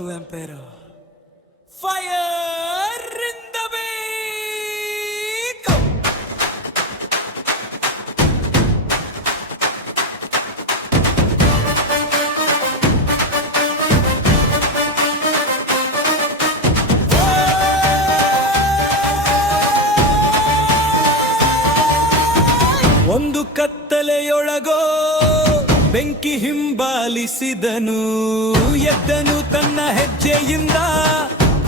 true emperor. Fire in the beak! ಒಂದು ಕತ್ತಲೆಯೊಳಗೋ ಬೆಂಕಿ ಹಿಂಬಾಲಿಸಿದನು, ಎದ್ದನು ತನ್ನ ಹೆಜ್ಜೆಯಿಂದ.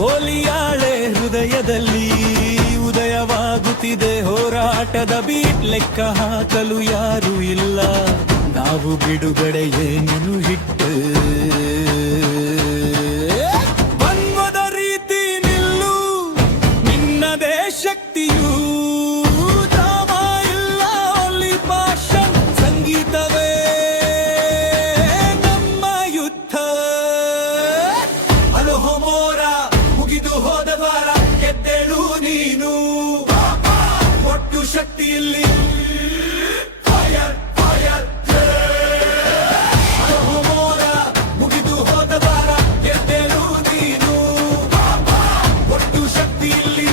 ಹೋಲಿಯಾಳೆ ಹೃದಯದಲ್ಲಿ ಉದಯವಾಗುತ್ತಿದೆ ಹೋರಾಟದ ಬೀಟ್, ಲೆಕ್ಕ ಹಾಕಲು ಯಾರೂ ಇಲ್ಲ. ನಾವು ಬಿಡುಗಡೆ ಏನು ಹಿಟ್ಟು ಬಂದದ ರೀತಿ ನಿಲ್ಲು, ನಿನ್ನದೇ ಶಕ್ತಿಯು. ಸಂಗೀತವೇ ನಮ್ಮ ಯುದ್ಧ. ಅಲೋಹಮೋರ ಮುಗಿದು ಹೋದ ದ್ವಾರ, ಗೆದ್ದೇಳು ನೀನು. ಒಟ್ಟು ಶಕ್ತಿಯಲ್ಲಿ ಅಲೋಹಮೋರ ಮುಗಿದು ಹೋದ ದ್ವಾರ, ಗೆದ್ದೇಳು ನೀನು. ಒಟ್ಟು ಶಕ್ತಿಯಲ್ಲಿ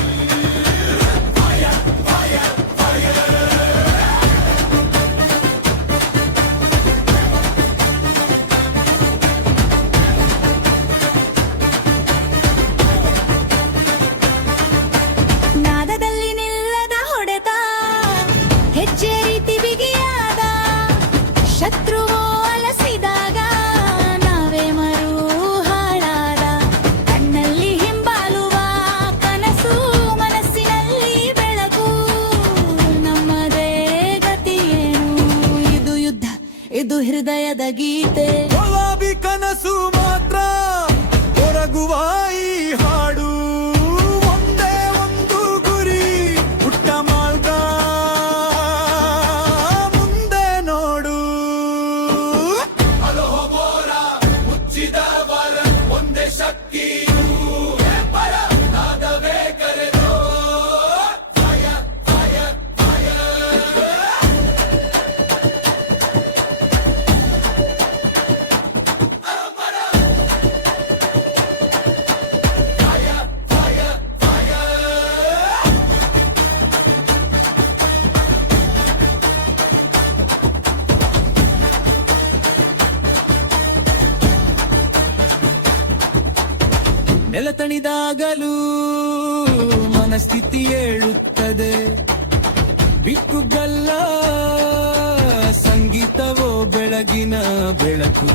ನಾದದಲ್ಲಿ ನಿಲ್ಲದ ಹೊಡೆತ, ಹೆಜ್ಜೆ ರೀತಿ ಬಿಗಿಯಾದ. ಶತ್ರುವು ಅಲಸಿದಾಗ ನಾವೇ ಮರು ಹಾಳಾದ. ಕಣ್ಣಲ್ಲಿ ಹಿಂಬಾಲುವ ಕನಸು, ಮನಸ್ಸಿನಲ್ಲಿ ಬೆಳಕು. ನಮ್ಮದೇ ಗತಿಯೇನು, ಇದು ಯುದ್ಧ, ಇದು ಹೃದಯದ ಗೀತೆ. ಗುಲಾಬಿ ಕನಸು ಮಾತ್ರ ಹೊರಗುವ ಈ ಹಾಡು. ಒಂದೇ ಒಂದು ಗುರಿ, ಪುಟ್ಟ ಮಾರ್ಗ ಮುಂದೆ ನೋಡು. ಅಲೋಹಮೋರ ಮುಚ್ಚಿದ ಬರ, ಒಂದೇ ಶಕ್ತಿ ನಾದವೇ ಕರೆದೋ. ನೆಲತಣಿದಾಗಲೂ ಮನಸ್ಥಿತಿ ಹೇಳುತ್ತದೆ, ಬಿಕ್ಕುಗಲ್ಲ ಸಂಗೀತವೋ ಬೆಳಗಿನ ಬೆಳಕು.